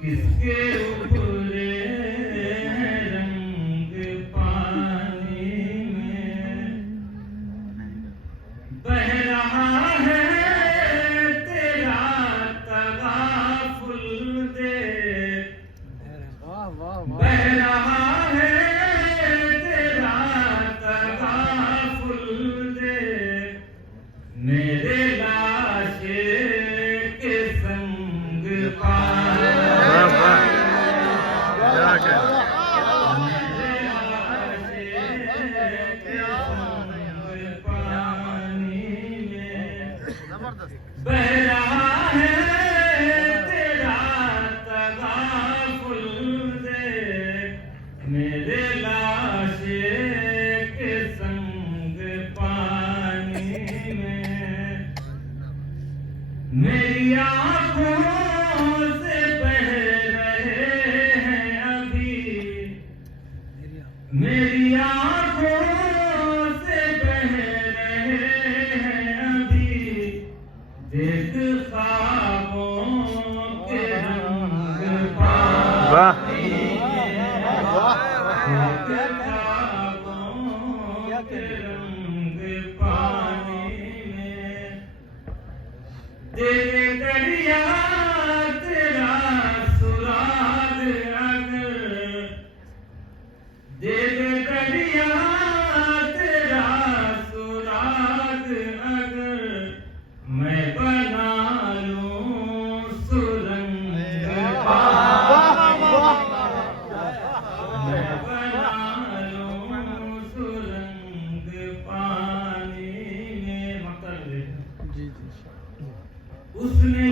किसके ऊपरे रंग पानी में बह रहा है तेरा तगाफुल दे, बह रहा है तेरा तगाफुल दे, मेरे लाशे के संग पानी, मेरे लाशे के संग पानी में बह रहा है तेरा तगाफुल दे, मेरे लाशे के संग पानी में, मेरी आँखों से बह रहे हैं अभी, मेरी आँखों से बह रहे हैं अभी, देख ख्वाबों के रंग पानी में, देख ख्वाबों के रंग पानी में, तेरे दरिया तेरा सुराग अगर, तेरे दरिया तेरा सुराग अगर, मैं बना लूं सुरंग पानी, मैं बना लूं सुरंग पानी में। मतलब उसने